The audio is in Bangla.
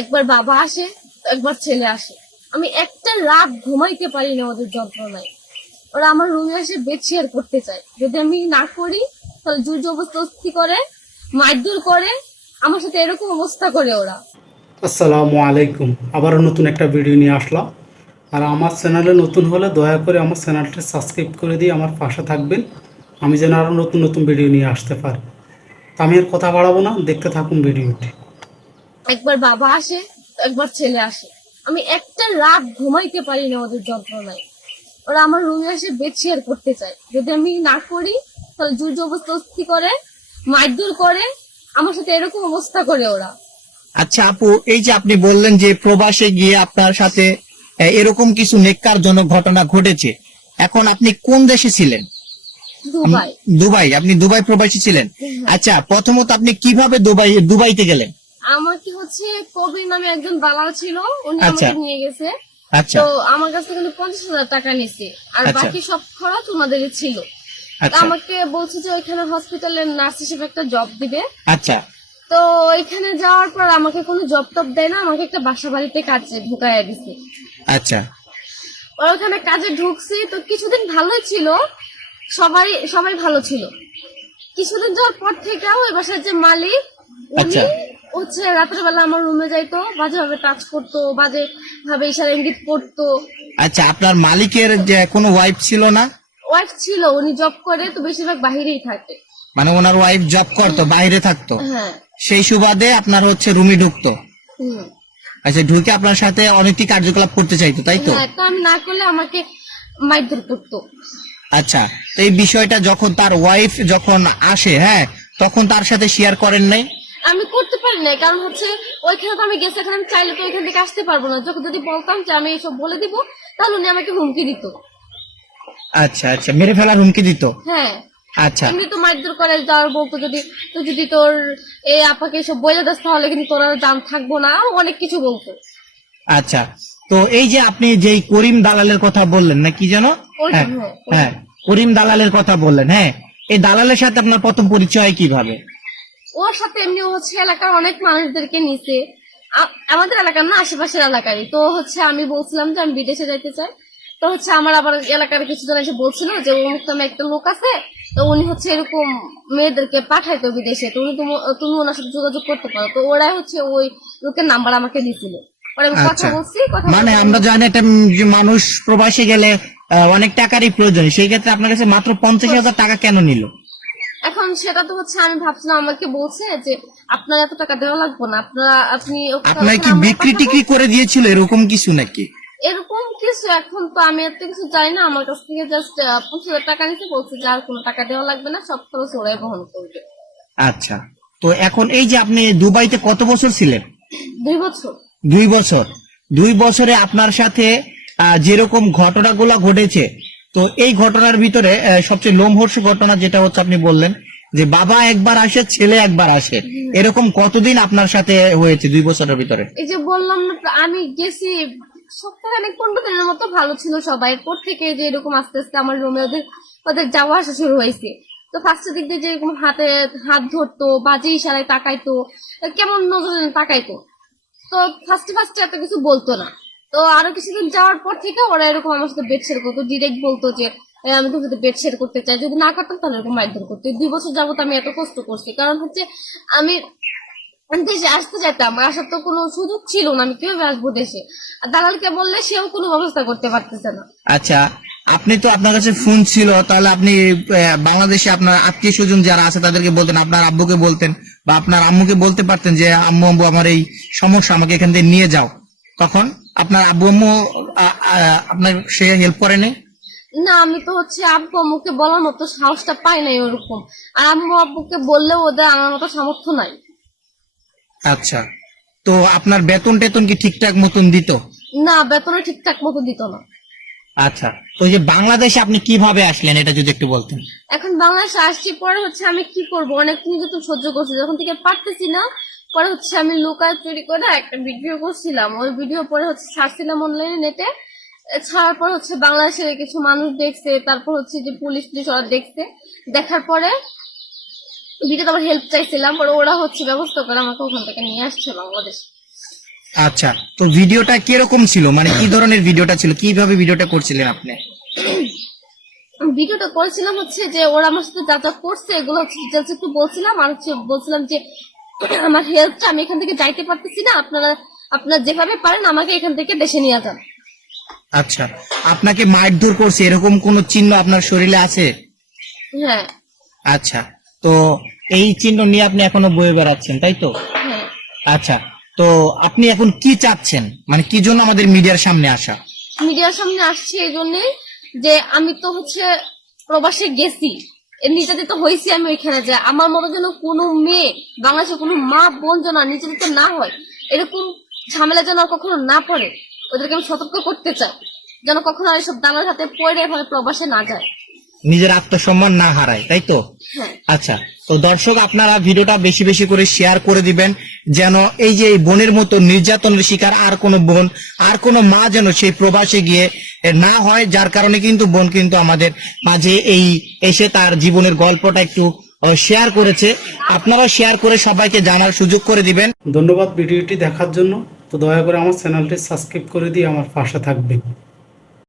একবার বাবা আসে, একবার ছেলে আসে। আমি একটা রাত ঘুমাইতে পারি না ওদের যন্ত্রণায়। ওরা আমার রুমে এসে বেড শেয়ার করতে চায়, যদি আমি না করি তাহলে জোর জবরদস্তি করে, মারধর করে, আমার সাথে এরকম অবস্থা করে ওরা। আসসালামু আলাইকুম। আবারও নতুন একটা ভিডিও নিয়ে আসলাম। আর আমার চ্যানেলে নতুন হলে দয়া করে আমার চ্যানেলটা সাবস্ক্রাইব করে দিয়ে আমার পাশে থাকবেন, আমি যেন আরও নতুন নতুন ভিডিও নিয়ে আসতে পারি। তা আমি আর কথা বাড়াবো না, দেখতে থাকুন ভিডিওটি। একবার বাবা আসে, একবার ছেলে আসে। আমি একটা রাত ঘুমাইতে পারি না ওদের যন্ত্রণায়। ওরা আমার রুমে এসে বেড শেয়ার করতে চায়, যদি আমি না করি তাহলে জোর জবরদস্তি করে, মারধর করে, আমার সাথে এরকম অবস্থা করে ওরা। আচ্ছা আপু, এই যে আপনি বললেন যে প্রবাসে গিয়ে আপনার সাথে এরকম কিছু নেক্কারজনক ঘটনা ঘটেছে, এখন আপনি কোন দেশে ছিলেন? দুবাই। দুবাই। আপনি দুবাই প্রবাসী ছিলেন। হ্যাঁ। আচ্ছা, প্রথমত আপনি কিভাবে দুবাইতে গেলেন? আমাকে হচ্ছে কবির নামে একজন দালাল ছিল, উনি আচ্ছা আমাকে নিয়ে গেছে। আচ্ছা তো আমার কাছ থেকে কিন্তু 50,000 টাকা নিছে, আর আচ্ছা বাকি সব খরচ ওনাদেরই ছিল। তো আচ্ছা আমাকে বলছে যে ওইখানে হসপিটালের নার্স হিসেবে একটা জব দিবে। আচ্ছা তো ওইখানে যাওয়ার পর আমাকে কোনো জব টব দেয় না, আমাকে একটা বাসা বাড়িতে কাজে ঢুকাইয়া দিছে। আচ্ছা আর ওখানে কাজে ঢুকছি তো কিছুদিন ভালোই ছিল, সবাই সবাই ভালো ছিল। কিছুদিন যাওয়ার পর থেকেও ওই বাসার যে মালিক, উনি আচ্ছা হচ্ছে রাত্রেবেলা আমার রুমে যাইতো, বাজে ভাবে টাচ করতো, বাজে ভাবে ইশারা ইঙ্গিত করতো। আচ্ছা, আপনার মালিকের যে কোনো ওয়াইফ ছিল না? ওয়াইফ ছিল, উনি জব করে তো বেশিরভাগ বাহিরেই থাকে। মানে ওনার ওয়াইফ জব করতো, বাইরে থাকতো, হ্যাঁ। সেই সুবাদে আপনার হচ্ছে রুমে ঢুকতো। হুম। আচ্ছা, ঢুকে আপনার সাথে অনৈতিক কার্যকলাপ করতে চাইতো, তাই তো? হ্যাঁ, তো আমি না করলে আমাকে মারধর করতো। আচ্ছা, তো এই বিষয়টা যখন তার ওয়াইফ যখন আসে, হ্যাঁ, তখন তার সাথে শেয়ার করেন নাই? আমি করতে পারি না, কারণ হচ্ছে ওইখানে তো আমি গেছি, এখন আমি চাইলে তো ওইখান থেকে আসতে পারবো না। যখন যদি বলতাম যে আমি এসব বলে দিব, তাহলে উনি আমাকে হুমকি দিত। আচ্ছা আচ্ছা, মেরে ফেলার হুমকি দিত? হ্যাঁ। আচ্ছা এমনি তো মারধর করে যাওয়ার বলতো, যদি তোর এই আপাকে এসব বলে দাস তাহলে কিন্তু তোর আর দাম থাকবো না, আরো অনেক কিছু বলতো। আচ্ছা, তো এই যে আপনি যেই করিম দালালের কথা বললেন, না কি যেন? হ্যাঁ হ্যাঁ। হ্যাঁ, করিম দালালের কথা বললেন, হ্যাঁ, এই দালালের সাথে আপনার প্রথম পরিচয় কিভাবে? ওর সাথে এমনি হচ্ছে এলাকার অনেক মানুষদেরকে নিছে, আমাদের এলাকার না, আশেপাশের এলাকারই। তো হচ্ছে আমি বলছিলাম যে আমি বিদেশে যাইতে চাই। তো হচ্ছে আমার আবার এলাকার কিছু জন এসে বলছিল যে অমুক নামে একটা লোক আছে, তো উনি হচ্ছে এরকম মেয়েদেরকে পাঠাইতো বিদেশে, তো উনি তুমি ওনার সাথে যোগাযোগ করতে পারো। তো ওরাই হচ্ছে ওই লোকের নাম্বার আমাকে দিছিল। পরে আমি কথা আচ্ছা, বলছি, কথা মানে বলতে আমরা জানি একটা যে মানুষ প্রবাসে গেলে অনেক টাকারই প্রয়োজন, সেই ক্ষেত্রে আপনার কাছে মাত্র 50,000 টাকা কেন নিল? এখন সেটা তো হচ্ছে আমি ভাবছিলাম, আমাকে বলছে যে আপনার এত টাকা দেওয়া লাগবে না, আপনি আপনার কি আমরা বিক্রি পাঠাবো, টিক্রি করে দিয়েছিল এরকম কিছু নাকি? এরকম কিছু। এখন তো আমি এত কিছু জানি না, আমার কাছ থেকে জাস্ট 50,000 টাকা নিতে বলছে যে আর কোনো টাকা দেওয়া লাগবে না, সব খরচ ওরাই বহন করবে। আচ্ছা, তো এখন এই যে আপনি দুবাইতে কত বছর ছিলেন? 2 বছর। 2 বছর। 2 বছরে আপনার সাথে যেরকম ঘটনাগুলো ঘটেছে, তো এই ঘটনার ভিতরে সবচেয়ে লোমহর্ষক ঘটনা যেটা হচ্ছে আপনি বললেন যে বাবা একবার আসে, ছেলে একবার আসে, এরকম কতদিন আপনার সাথে হয়েছে 2 বছরের ভিতরে? এই যে বললাম না, আমি গেছি সপ্তাহখানেক 15 দিনের মতো ভালো ছিল সবাই, এরপর থেকে যে এরকম আস্তে আস্তে আমার রুমে ওদের ওদের যাওয়া আসা শুরু হয়েছে। তো ফার্স্টের দিক দিয়ে যেরকম হাত ধরতো, বাজে ইশারায় তাকাইতো, কেমন নজরে তাকাইতো। তো ফার্স্টে ফার্স্টে এত কিছু বলতো না। তো আরো কিছুদিন যাওয়ার পর থেকে ওরা এরকম আমার সাথে বেড শেয়ার করতো, ডিরেক্ট বলতো যে আমি তোর সাথে বেড শেয়ার করতে চাই, যদি না করতাম তাহলে এরকম মারধর করতো। 2 বছর যাবত আমি এত কষ্ট করছি, কারণ হচ্ছে আমি দেশে আসতে চাইতাম, আসার তো কোনো সুযোগ ছিল না, আমি কিভাবে আসবো দেশে? আর দালালকে বললে সেও কোনো ব্যবস্থা করতে পারতেছে না। আচ্ছা, আপনি তো আপনার কাছে ফোন ছিল, তাহলে আপনি বাংলাদেশে আপনার আত্মীয় স্বজন যারা আছে তাদেরকে বলতেন, আপনার আব্বুকে বলতেন বা আপনার আম্মুকে বলতে পারতেন যে আম্মু আম্মু আমার এই সমস্যা, আমাকে এখান থেকে নিয়ে যাও। তখন আপনার আব্বু আম্মু আপনার সে হেল্প করেনি? না, আমি তো হচ্ছে আব্বু আম্মুকে বলার মতো সাহসটা পাই নাই ওরকম। আর আম্মু আব্বুকে বললেও ওদের আমার মতো সামর্থ্য নাই। আচ্ছা, তো আপনার বেতন টেতন কি ঠিকঠাক মতন দিত? না, বেতনে ঠিকঠাক মতো দিত না। আচ্ছা, তো এই যে বাংলাদেশে আপনি কিভাবে আসলেন এটা যদি একটু বলতেন। এখন বাংলাদেশে আসছি, পরে হচ্ছে আমি কি করবো, অনেক নির্যাতন সহ্য করছি, যখন থেকে পারতেছি না, পরে হচ্ছে আমি লুকায় চুরি করে একটা ভিডিও করছিলাম। ওই ভিডিও পরে হচ্ছে ছাড়ছিলাম অনলাইনে, নেটে। ছাড়ার পর হচ্ছে বাংলাদেশের কিছু মানুষ দেখছে, তারপর হচ্ছে যে পুলিশ টুলিশ ওরা দেখছে। দেখার পরে ভিডিওতে আবার হেল্প চাইছিলাম, পরে ওরা হচ্ছে ব্যবস্থা করে আমাকে ওখান থেকে নিয়ে আসছে বাংলাদেশ। আচ্ছা, তো ভিডিওটা কিরকম ছিল, মানে কি ধরনের ভিডিওটা ছিল, কিভাবে ভিডিওটা করছিলেন আপনি? ভিডিওটা করেছিলাম হচ্ছে যে ওরা আমার সাথে যা যা করছে এগুলো হচ্ছে ডিটেলস একটু বলছিলাম, আর হচ্ছে বলছিলাম যে আমার হেলথটা আমি এখান থেকে যাইতে পারতেছি না, আপনারা যেভাবে পারেন আমাকে এখান থেকে দেশে নিয়ে যান। আচ্ছা, আপনাকে মারধর করছে এরকম কোন চিহ্ন আপনার শরীরে আছে? হ্যাঁ আচ্ছা, তো এই চিহ্ন নিয়ে আপনি এখনো বয়ে বেড়াচ্ছেন, তাই তো? হ্যাঁ। আচ্ছা, তো আপনি এখন কি চাচ্ছেন, মানে কি জন্য আমাদের মিডিয়ার সামনে আসা? মিডিয়ার সামনে আসছি এই জন্যই যে আমি তো হচ্ছে প্রবাসে গেছি, এর নির্যাতিত হয়েছি আমি ওইখানে, যে আমার মতো যেন কোনো মেয়ে বাংলাদেশে কোনো মা বোন যেন আর নির্যাতিত না হয়, এরকম ঝামেলা যেন আর কখনো না পড়ে, ওদেরকে আমি সতর্ক করতে চাই যেন কখনো আর এসব দালার হাতে পড়ে এভাবে প্রবাসে না যায়। নিজের আত্মসম্মান না হারায়, তাই তো? হ্যাঁ। আচ্ছা, তো দর্শক আপনারা ভিডিওটা বেশি বেশি করে শেয়ার করে দিবেন, যেন এই যে এই বোনের মতো নির্যাতনের শিকার আর কোনো বোন আর কোনো মা যেন সেই প্রবাসে গিয়ে না হয়, যার কারণে কিন্তু বোন কিন্তু আমাদের মাঝে এই এসে তার জীবনের গল্পটা একটু শেয়ার করেছে। আপনারা শেয়ার করে সবাইকে জানার সুযোগ করে দিবেন। ধন্যবাদ ভিডিওটি দেখার জন্য। তো দয়া করে আমার চ্যানেলটি সাবস্ক্রাইব করে দিয়ে আমার পাশে থাকবেন।